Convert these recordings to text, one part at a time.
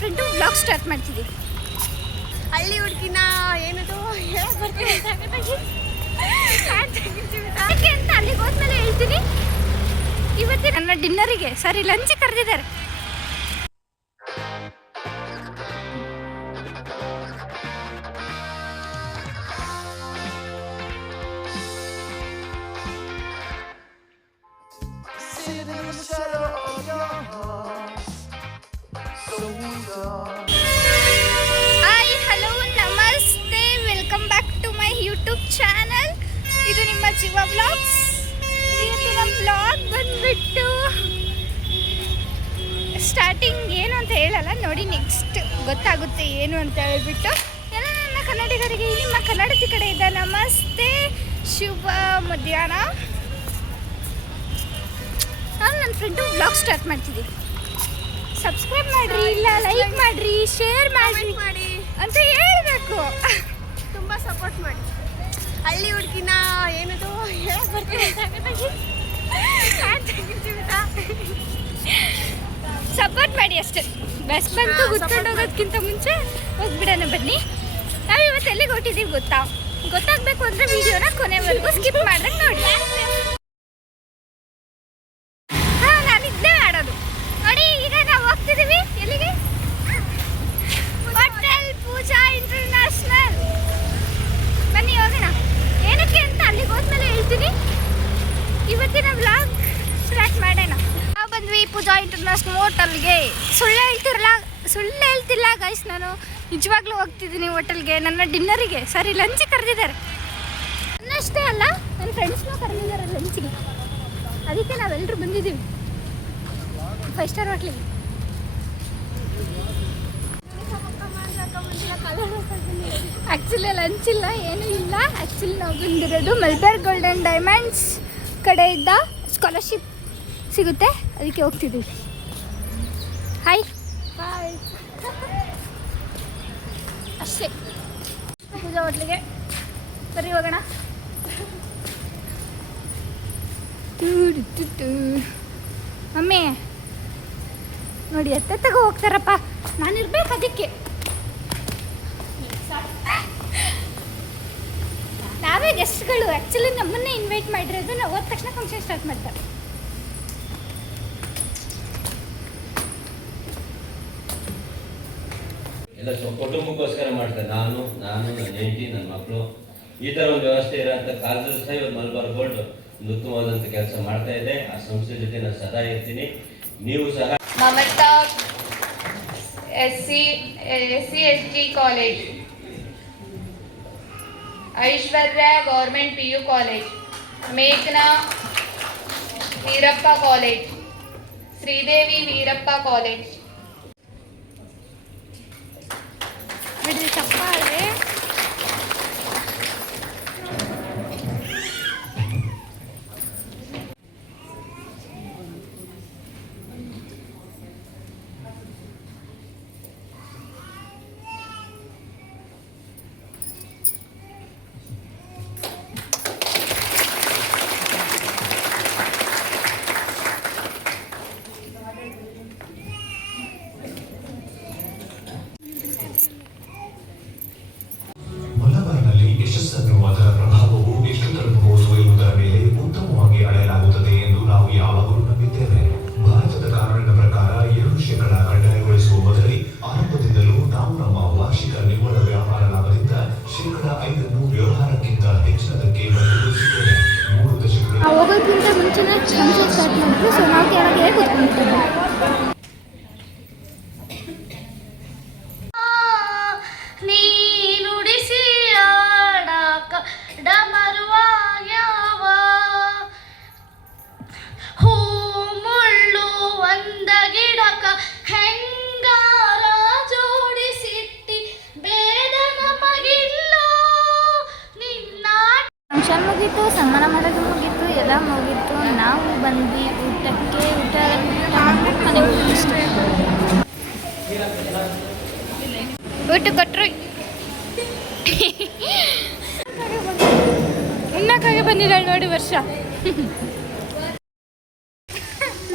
Friend vlog start ಮಾಡ್ತಿದ್ದೀವಿ. ಹಳ್ಳಿ ಹುಡುಗಿನ ಏನದು ಯಾಕೆ ಅಂತ ಅಲ್ಲಿಗೆ ಹೋದ್ಮೇಲೆ ಹೇಳ್ತೀನಿ. ಇವತ್ತೇ ನನ್ನ ಡಿನ್ನರಿಗೆ ಸಾರಿ ಲಂಚ್ ಕರೆದಿದ್ದಾರೆ. ಹಾಯ್ ಹಲೋ ನಮಸ್ತೆ, welcome back to my YouTube channel. ಇದು ನಿಮ್ಮ ಜೀವ ವ್ಲಾಗ್ಸ್. ಇವತ್ತಿನ ವ್ಲಾಗ್ ಬಂದ್ಬಿಟ್ಟು ಸ್ಟಾರ್ಟಿಂಗ್ ಏನು ಅಂತ ಹೇಳಲ್ಲ, ನೋಡಿ ನೆಕ್ಸ್ಟ್ ಗೊತ್ತಾಗುತ್ತೆ ಏನು ಅಂತ ಹೇಳ್ಬಿಟ್ಟು. ಎಲ್ಲ ನನ್ನ ಕನ್ನಡಿಗರಿಗೆ ನಿಮ್ಮ ಕನ್ನಡತಿ ಕಡೆಯಿಂದ ನಮಸ್ತೆ, ಶುಭ ಮಧ್ಯಾಹ್ನ. ನಾನು ನನ್ನ ಫ್ರೆಂಡು ವ್ಲಾಗ್ ಸ್ಟಾರ್ಟ್ ಮಾಡ್ತಿದ್ದೀನಿ. ಸಬ್ಸ್ಕ್ರೈಬ್ ಮಾಡಿರಿ, ಇಲ್ಲ ಲೈಕ್ ಮಾಡಿರಿ, ಶೇರ್ ಮಾಡಿರಿ ಅಂತ ಹೇಳಬೇಕು. ತುಂಬ ಸಪೋರ್ಟ್ ಮಾಡಿ. ಹಳ್ಳಿ ಹುಡುಗಿನ ಏನದು ಸಪೋರ್ಟ್ ಮಾಡಿ ಅಷ್ಟೇ. ಬಸ್ ಬಂತು ಕುತ್ಕೊಂಡು ಹೋಗೋದಕ್ಕಿಂತ ಮುಂಚೆ ಹೋಗ್ಬಿಡೋಣ ಬನ್ನಿ. ನಾವು ಇವತ್ತು ಎಲ್ಲಿಗೆ ಹೊಟ್ಟಿದ್ದೀವಿ ಗೊತ್ತಾಗಬೇಕು ಅಂದರೆ ವಿಡಿಯೋನ ಕೊನೆವರೆಗೂ ಸ್ಕಿಪ್ ಮಾಡ್ದಂಗೆ ನೋಡಿ. ನಾನಿದ್ದೇ ಆಡೋದು ನೋಡಿ. ಈಗ ನಾವು ಹೋಗ್ತಿದ್ದೀವಿ ಎಲ್ಲಿಗೆ? ಹೋಟೆಲ್ ಪೂಜಾ ಇಂಟರ್ನ್ಯಾಷನಲ್. ಬನ್ನಿ ಹೋಗೋಣ. ಏನಕ್ಕೆ ಅಂತ ಅಲ್ಲಿಗೆ ಹೋದ್ಮೇಲೆ ಹೇಳ್ತೀನಿ. ಇವತ್ತಿನ ವ್ಲಾಗ್ ಸ್ಟಾರ್ಟ್ ಮಾಡೋಣ. ನಾವು ಬಂದ್ವಿ ಪೂಜಾ ಇಂಟರ್ನ್ಯಾಷನಲ್ ಹೋಟೆಲ್ಗೆ. ಸುಳ್ಳು ಹೇಳ್ತಿಲ್ಲ ಗೈಸ್, ನಾನು ನಿಜವಾಗ್ಲೂ ಹೋಗ್ತಿದ್ದೀನಿ ಹೋಟೆಲ್ಗೆ, ನನ್ನ ಡಿನ್ನರಿಗೆ ಸಾರಿ ಲಂಚ್ ಕರೆದಿದ್ದಾರೆ. ನನ್ನಷ್ಟೇ ಅಲ್ಲ, ನನ್ನ ಫ್ರೆಂಡ್ಸ್ನೂ ಕರೆದಿದ್ದಾರೆ ಲಂಚಿಗೆ. ಅದಕ್ಕೆ ನಾವೆಲ್ಲರೂ ಬಂದಿದ್ದೀವಿ 5 ಸ್ಟಾರ್ ಹೋಟ್ಲಿಗೆ. ಆ್ಯಕ್ಚುಲಿ ಲಂಚ್ ಇಲ್ಲ, ಏನೂ ಇಲ್ಲ. ಆ್ಯಕ್ಚುಲಿ ನಾವು ಬಂದಿರೋದು ಮಲ್ಬಾರ್ ಗೋಲ್ಡನ್ ಡೈಮಂಡ್ಸ್ ಕಡೆಯಿಂದ ಸ್ಕಾಲರ್ಶಿಪ್ ಸಿಗುತ್ತೆ, ಅದಕ್ಕೆ ಹೋಗ್ತಿದ್ದೀವಿ. Hi hi. ಅಷ್ಟೇ ಪೂಜಾ ಹೋಟ್ಲಿಗೆ ಸರಿ ಹೋಗೋಣ. ಮಮ್ಮಿ ನೋಡಿ ಎತ್ತೆತ್ತಾಗ ಹೋಗ್ತಾರಪ್ಪ, ನಾನಿರ್ಬೇಕು ಅದಕ್ಕೆ. ನಾವೇ ಗೆಸ್ಟ್ಗಳು. ಆ್ಯಕ್ಚುಲಿ ನಮ್ಮನ್ನೇ ಇನ್ವೈಟ್ ಮಾಡಿರೋದು, ನಾವು ಹೋದ ತಕ್ಷಣ ಫಂಕ್ಷನ್ ಸ್ಟಾರ್ಟ್ ಮಾಡ್ತಾರೆ. ಎಲ್ಲ ಕುಟುಂಬಕ್ಕೋಸ್ಕರ ಮಾಡ್ತಾರೆ. ನಾನು ನನ್ನ ಹೆಂಡತಿ, ನನ್ನ ಮಕ್ಕಳು, ಈ ಥರ ಒಂದು ವ್ಯವಸ್ಥೆ ಇರೋಂಥ ಕಾಲದಲ್ಲೂ ಸಹ ಇವತ್ತು ಮಲ್ಬಾರ್ ಗೋಲ್ಡ್ ಒಂದು ಉತ್ತಮವಾದಂಥ ಕೆಲಸ ಮಾಡ್ತಾ ಇದೆ. ಆ ಸಂಸ್ಥೆ ಜೊತೆ ನಾನು ಸದಾ ಇರ್ತೀನಿ. ನೀವು ಸಹ ಮಮತಾ SC/ST ಕಾಲೇಜ್, ಐಶ್ವರ್ಯ ಗೌರ್ಮೆಂಟ್ PU ಕಾಲೇಜ್, ಮೇಘನಾ ವೀರಪ್ಪ ಕಾಲೇಜ್, ಶ್ರೀದೇವಿ ವೀರಪ್ಪ ಕಾಲೇಜ್. ಬಿಡಿ ಚಪ್ಪಾಳೆ. ಮಲಬಾರ್ನಲ್ಲಿ ಯಶಸ್ಸನ್ನು ಅದರ ಪ್ರಭಾವವು ಎಷ್ಟು ತಲುಪಬಹುದು ಎಂಬುದರ ಮೇಲೆ ಉತ್ತಮವಾಗಿ ಅಳೆಯಲಾಗುತ್ತದೆ ಎಂದು ನಾವು ಯಾವಾಗಲೂ ನಂಬಿದ್ದೇವೆ. ಭಾರತದ ಕಾನೂನಿನ ಪ್ರಕಾರ 2% ಕಡ್ಡಾಯಗೊಳಿಸುವ ಮೊದಲೇ ಆರಂಭದಿಂದಲೂ ನಾವು ನಮ್ಮ ವಾರ್ಷಿಕ ನಿವ್ವಳ ವ್ಯಾಪಾರ ಲಾಭದಿಂದ 5% ವ್ಯವಹಾರಕ್ಕಿಂತ ಹೆಚ್ಚಿನದಕ್ಕೆ ಬದಲಿಸುತ್ತೇವೆ. 3 ದಶಕಗಳ ಹೋಗೋಕ್ಕಿಂತ ಮುಂಚೆನೇ ಫಂಕ್ಷನ್ ಸ್ಟಾರ್ಟ್ ಮಾಡಿದ್ರು. ಸೊ ನಾವು ಕೆಳಗೆ ಕೂತ್ಕೊಂಡಿದ್ದೇವೆ. ಫಂಕ್ಷನ್ ಮುಗೀತು, ಸನ್ಮಾನ ಮಾಡೋದು ಮುಗೀತು, ಎಲ್ಲ ಮುಗೀತು. ನಾವು ಬಂದ್ವಿ ಊಟಕ್ಕೆ. ಊಟ ಮನೆಗೆ ಹೋಗಿಷ್ಟೇ. ಊಟ ಕೊಟ್ಟರು ಉಣ್ಣಕ್ಕಾಗೆ ಬಂದಿದ್ದಾಳೆ ನೋಡಿ ವರ್ಷ.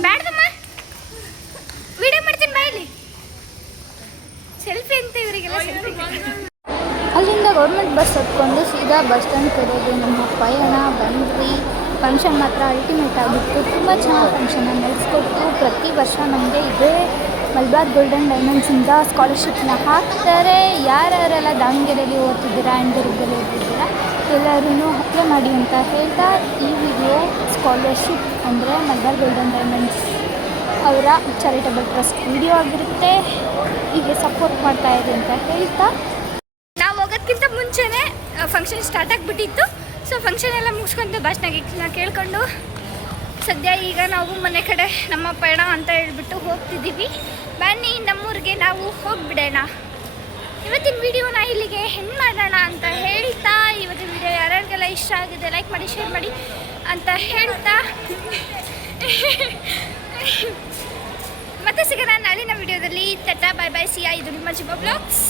ಬ್ಯಾಡ್ದಮ್ಮ, ವಿಡಿಯೋ ಮಾಡ್ತೀನಿ ಬಾಯಲ್ಲಿ. ಅಲ್ಲಿಂದ ಗೌರ್ಮೆಂಟ್ ಬಸ್ ಹತ್ಕೊಂಡು ಸೀದಾ ಬಸ್ ಸ್ಟ್ಯಾಂಡ್ ಕಡೆಗೆ ನಮ್ಮ ಪಯಣ ಬಂದ್ವಿ. ಫಂಕ್ಷನ್ ಮಾತ್ರ ಅಲ್ಟಿಮೇಟ್ ಆಗಿತ್ತು. ತುಂಬ ಚೆನ್ನಾಗಿ ಫಂಕ್ಷನ್ನ ನಡೆಸ್ಕೊಟ್ಟು ಪ್ರತಿ ವರ್ಷ ನಮಗೆ ಇದೇ ಮಲಬಾರ್ ಗೋಲ್ಡನ್ ಡೈಮಂಡ್ಸಿಂದ ಸ್ಕಾಲರ್ಶಿಪ್ನ ಹಾಕ್ತಾರೆ. ಯಾರ್ಯಾರೆಲ್ಲ ದಾವಣಗೆರೆಯಲ್ಲಿ ಓದ್ತಿದ್ದೀರಾ ಆ್ಯಂಡ್ ದುರ್ಗದಲ್ಲಿ ಓದ್ತಿದ್ದೀರಾ ಎಲ್ಲರೂ ಅಪ್ಲೈ ಮಾಡಿ ಅಂತ ಹೇಳ್ತಾ ಈ ವಿಡಿಯೋ ಸ್ಕಾಲರ್ಶಿಪ್ ಅಂದರೆ ಮಲಬಾರ್ ಗೋಲ್ಡನ್ ಡೈಮಂಡ್ಸ್ ಅವರ ಚಾರಿಟಬಲ್ ಟ್ರಸ್ಟ್ ವಿಡಿಯೋ ಆಗಿರುತ್ತೆ. ಹೀಗೆ ಸಪೋರ್ಟ್ ಮಾಡ್ತಾಯಿದೆ ಅಂತ ಹೇಳ್ತಾ ನಾವು ಹೋಗೋದಕ್ಕಿಂತ ಮುಂಚೆನೇ ಫಂಕ್ಷನ್ ಸ್ಟಾರ್ಟ್ ಆಗಿಬಿಟ್ಟಿತ್ತು. ಸೊ ಫಂಕ್ಷನ್ ಎಲ್ಲ ಮುಗಿಸ್ಕೊಂಡು ಭಾಷಣ ಕೇಳ್ಕೊಂಡು ಸದ್ಯ ಈಗ ನಾವು ಮನೆ ಕಡೆ ನಮ್ಮ ಪಯಣ ಅಂತ ಹೇಳ್ಬಿಟ್ಟು ಹೋಗ್ತಿದ್ದೀವಿ. ಬನ್ನಿ ನಮ್ಮೂರಿಗೆ ನಾವು ಹೋಗಿಬಿಡೋಣ. ಇವತ್ತಿನ ವಿಡಿಯೋನ ಇಲ್ಲಿಗೆ ಹೆಂಗೆ ಮಾಡೋಣ ಅಂತ ಹೇಳ್ತಾ ಇವತ್ತಿನ ವಿಡಿಯೋ ಯಾರ್ಯಾರಿಗೆಲ್ಲ ಇಷ್ಟ ಆಗಿದೆ ಲೈಕ್ ಮಾಡಿ ಶೇರ್ ಮಾಡಿ ಅಂತ ಹೇಳ್ತಾ ಮತ್ತೆ ಸಿಗೋಣ ನಾಳಿನ ವಿಡಿಯೋದಲ್ಲಿ. ಟಾಟಾ ಬಾಯ್ ಬಾಯ್ ಸಿಯಾ. ಇದು ನಿಮ್ಮ ಜಿಬಾ ಬ್ಲಾಗ್ಸ್.